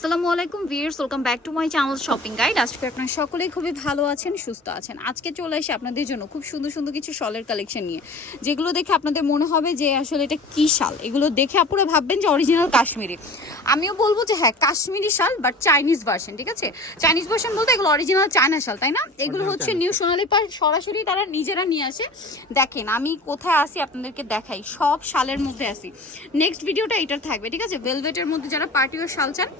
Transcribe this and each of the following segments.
আসসালামু আলাইকুম viewers welcome back to my channel shopping guide. আজকে আপনারা সকলেই খুবই ভালো আছেন সুস্থ আছেন। আজকে চলে এসে আপনাদের জন্য খুব সুন্দর সুন্দর কিছু শলের কালেকশন নিয়ে যেগুলো দেখে আপনাদের মনে হবে যে আসলে এটা কি শাল? এগুলো দেখে আপুরা ভাববেন যে অরিজিনাল কাশ্মীরি। আমিও বলব যে হ্যাঁ কাশ্মীরি শাল বাট চাইনিজ ভার্সন ঠিক আছে? চাইনিজ ভার্সন বলতে এগুলো অরিজিনাল চায়না শাল তাই না? এগুলো হচ্ছে নিউ সোনালি পার সরাসরি তারা নিজেরা নিয়ে আসে। দেখেন আমি কোথায় আসি আপনাদেরকে দেখাই সব শালের মধ্যে আসি নেক্সট ভিডিওটা এটার থাকবে ঠিক আছে? ভেলভেটের মধ্যে যারা পার্টি ও শাল চান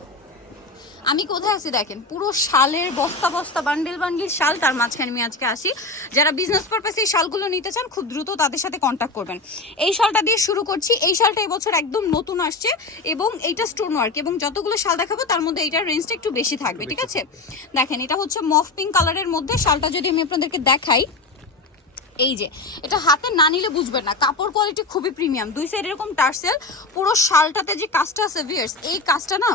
আমি কোথায় আছি দেখেন? পুরো শালের বস্তা বস্তা বান্ডেল বান্ডিল শাল তার মাঝখানে আমি আজকে আসি। যারা বিজনেস পারপাসে এই শালগুলো নিতে চান খুব দ্রুত তাদের সাথে কন্ট্যাক্ট করবেন। এই শালটা দিয়ে শুরু করছি। এই শালটা এবছর একদম নতুন আসছে এবং এইটা স্টোন ওয়ার্ক এবং যতগুলো শাল দেখাবো তার মধ্যে এইটার রেঞ্জটা একটু বেশি থাকবে ঠিক আছে? দেখেন এটা হচ্ছে মফ পিঙ্ক কালারের মধ্যে। শালটা যদি আমি আপনাদেরকে দেখাই এই যে এটা হাতে না নিলে বুঝবেন না। কাপড় কোয়ালিটি খুবই প্রিমিয়াম দুই সাইড এরকম টার্সেল পুরো শালটাতে যে কাজটা আছে ভিয়ার্স এই কাজটা না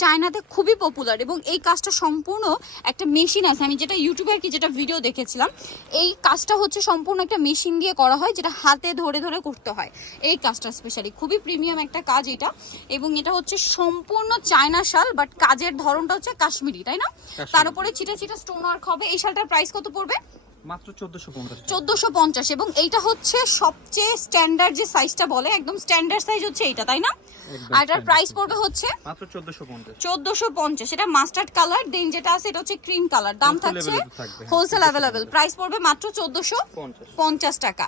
চায়নাতে খুবই পপুলার এবং এই কাজটা সম্পূর্ণ একটা মেশিন আছে। আমি যেটা ইউটিউবে আর কি যেটা ভিডিও দেখেছিলাম এই কাজটা হচ্ছে সম্পূর্ণ একটা মেশিন দিয়ে করা হয় যেটা হাতে ধরে ধরে করতে হয়। এই কাজটা স্পেশালি খুবই প্রিমিয়াম একটা কাজ এটা এবং এটা হচ্ছে সম্পূর্ণ চায়না শাল বাট কাজের ধরনটা হচ্ছে কাশ্মীরি তাই না? তার উপরে ছিটে ছিটে স্টোন ওয়ার্ক হবে। এই শালটার প্রাইস কত পড়বে? মাত্র চোদ্দশো পঞ্চাশ চোদ্দোশো পঞ্চাশ এবং এইটা হচ্ছে সবচেয়ে স্ট্যান্ডার্ড যে সাইজটা বলে একদম স্ট্যান্ডার্ড সাইজ হচ্ছে এইটা তাই না? আর এটার প্রাইস পড়বে হচ্ছে মাত্র চোদ্দশো পঞ্চাশ। চোদ্দোশো পঞ্চাশ। এটা মাস্টার্ড কালার দেন যেটা আছে এটা হচ্ছে ক্রিম কালার দাম থাকছে available থাকবে। হোলসেল অ্যাভেলেবেল প্রাইস পড়বে মাত্র চোদ্দোশো পঞ্চাশ। পঞ্চাশ। টাকা।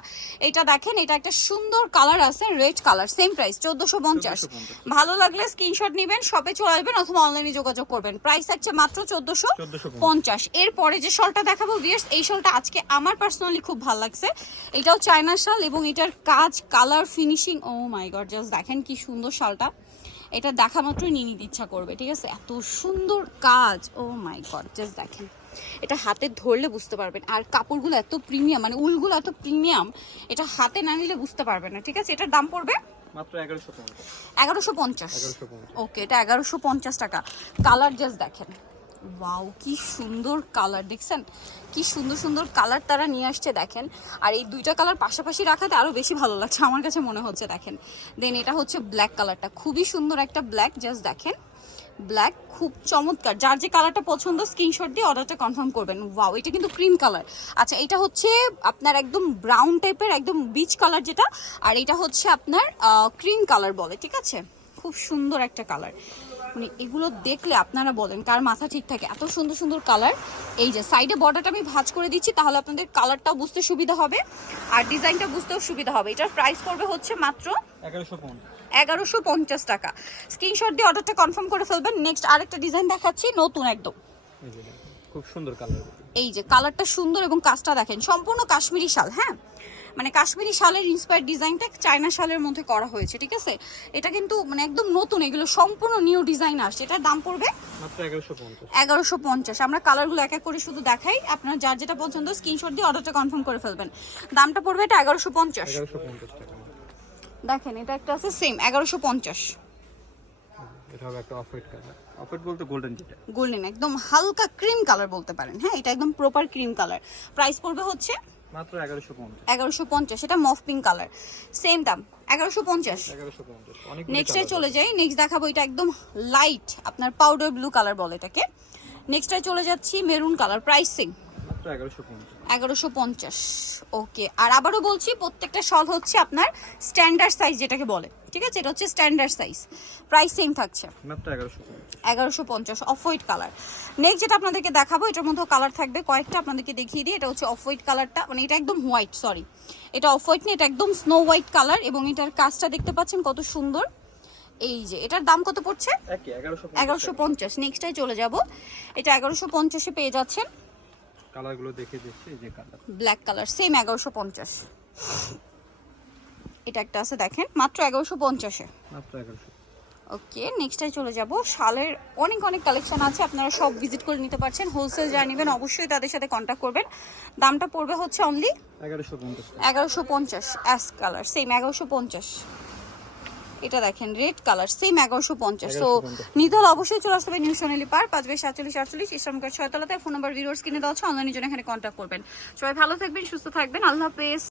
এটা দেখেন এটা একটা সুন্দর কালার আছে রেড কালার সেম প্রাইস চোদ্দোশো পঞ্চাশ। 1450 ভালো লাগলে স্ক্রিনশট নেবেন শপে চলে আসবেন অথবা অনলাইনে যোগাযোগ করবেন। প্রাইস থাকছে মাত্র চোদ্দোশো 1450 পঞ্চাশ। এরপরে যে শলটা দেখাবো ভিয়ার্স এই শলটা আজকে আমার পার্সোনালি খুব ভালো লাগছে। এটাও চায়না শাল এবং এটার কাজ colour finishing oh my god just দেখেন কি সুন্দর শালটা। এটা দেখা মাত্রই নিয়ে নিতে ইচ্ছা করবে ঠিক আছে? এত সুন্দর কাজ ও মাই গড জাস্ট দেখেন। এটা হাতে ধরলে বুঝতে পারবেন। আর কাপড়গুলো এত প্রিমিয়াম মানে উলগুলো এত প্রিমিয়াম এটা হাতে না নিলে বুঝতে পারবেন না ঠিক আছে? এটার দাম পড়বে? এগারোশো পঞ্চাশ। ওকে এটা এগারোশো পঞ্চাশ টাকা। কালার জাস্ট দেখেন। ওয়াও কি সুন্দর কালার দেখছেন? কি সুন্দর সুন্দর কালার তারা নিয়ে আসছে, দেখেন। আর এই দুইটা কালার পাশাপাশি রাখাতে আরও বেশি ভালো লাগছে, আমার কাছে মনে হচ্ছে, দেখেন। দেন এটা হচ্ছে ব্ল্যাক কালারটা খুবই সুন্দর একটা ব্ল্যাক জাস্ট দেখেন। ব্ল্যাক খুব চমৎকার। যার যে কালারটা পছন্দ স্ক্রিনশট দিয়ে অর্ডারটা কনফার্ম করবেন। ওয়াও এটা কিন্তু ক্রিম কালার আচ্ছা এটা হচ্ছে আপনার একদম ব্রাউন টাইপের একদম বিচ কালার যেটা, আর এটা হচ্ছে আপনার ক্রিম কালার বলে, ঠিক আছে? খুব সুন্দর একটা কালার মানে এগুলো দেখলে আপনারা বলেন কার মাথা ঠিক থাকে। এত সুন্দর সুন্দর কালার এই যে সাইডে বর্ডারটা আমি ভাঁজ করে দিচ্ছি তাহলে আপনাদের কালারটাও বুঝতে সুবিধা হবে আর ডিজাইনটা বুঝতেও সুবিধা হবে। এটার প্রাইস পড়বে হচ্ছে মাত্র এগারোশো পঞ্চাশ। টাকা। স্ক্রিনশট দিয়ে অর্ডারটা কনফার্ম করে ফেলবেন। নেক্সট আরেকটা ডিজাইন দেখাচ্ছি নতুন একদম। খুব সুন্দর কালার এই যে কালারটা সুন্দর এবং কাজটা দেখেন সম্পূর্ণ কাশ্মীরি শাল হ্যাঁ? মানে কাশ্মীরি শালের ইন্সপায়ার ডিজাইনটা চায়না শালের মধ্যে করা হয়েছে ঠিক আছে? এটা কিন্তু মানে একদম নতুন এগুলো সম্পূর্ণ নিউ ডিজাইন আসছে। এটার দাম পড়বে এগারোশো পঞ্চাশ। আমরা কালারগুলো এক এক করে শুধু দেখাই আপনার যার যেটা পছন্দ স্ক্রিনশট দিয়ে অর্ডারটা কনফার্ম করে ফেলবেন। দামটা পড়বে এটা এগারোশো পঞ্চাশ। দেখেন এটা একটা আছে সেম এগারোশো পঞ্চাশ। গোল্ডেন একদম হালকা ক্রিম কালার বলতে পারেন। হ্যাঁ এটা একদম প্রপার ক্রিম কালার প্রাইস পড়বে হচ্ছে মাত্র এগারোশো পঞ্চাশ। এগারোশো পঞ্চাশ এটা মফ পিঙ্ক কালার সেম দাম এগারোশো পঞ্চাশ। এগারোশো পঞ্চাশ অনেক নেক্সটে চলে যাই নেক্সট দেখাবো এটা একদম লাইট আপনার পাউডার ব্লু কালার বলে এটাকে। নেক্সটে চলে যাচ্ছি মেরুন কালার প্রাইসিং এগারোশো পঞ্চাশ। ওকে আর আবারও বলছি প্রত্যেকটা শল হচ্ছে আপনার স্ট্যান্ডার্ড সাইজ যেটাকে বলে। ঠিক আছে? এটা হচ্ছে স্ট্যান্ডার্ড সাইজ প্রাইস সেম থাকছে। এগারোশো। পঞ্চাশ অফ হোয়াইট কালার নেক্সট যেটা আপনাদেরকে দেখাবো এটার মধ্যে কালার থাকবে। কয়েকটা আপনাদেরকে দেখিয়ে দিই। এটা হচ্ছে অফ হোয়াইট কালারটা মানে এটা একদম হোয়াইট সরি এটা অফ হোয়াইট না এটা একদম স্নো হোয়াইট কালার এবং এটার কাজটা দেখতে পাচ্ছেন কত সুন্দর। এই যে এটার দাম কত পড়ছে? এগারোশো পঞ্চাশ। নেক্সটাই চলে যাব। এটা এগারোশো পঞ্চাশে পেয়ে যাচ্ছেন। কালারগুলো দেখে দিচ্ছি এই যে কালার ব্ল্যাক কালার সেম এগারোশো পঞ্চাশ। এটা একটা আছে দেখেন মাত্র এগারোশো পঞ্চাশে। মাত্র এগারোশো। ওকে নেক্সটাই চলে যাব। শালের অনেক অনেক কালেকশন আছে আপনারা সব ভিজিট করে নিতে পারছেন। হোলসেল যারা নেবেন অবশ্যই তাদের সাথে কন্ট্যাক্ট করবেন। দামটা পড়বে হচ্ছে অনলি এগারোশো পঞ্চাশ অ্যাস কালার সেম এগারোশো পঞ্চাশ। এটা দেখেন রেড কালার সেম এগারোশো পঞ্চাশ। তো 1150 নিতে হলে অবশ্যই চলে আসতে হবে নিউ সোনালি পার পাঁচ বেশ সাতচল্লিশ আটচল্লিশ ইসলামকার ছয়তলাতে। ফোন নাম্বার ভিডিওস কিনে দেওয়া হচ্ছে অনলাইনে জন্য এখানে কন্ট্যাক্ট করবেন। সবাই ভালো থাকবেন সুস্থ থাকবেন। আল্লাহ হাফেজ।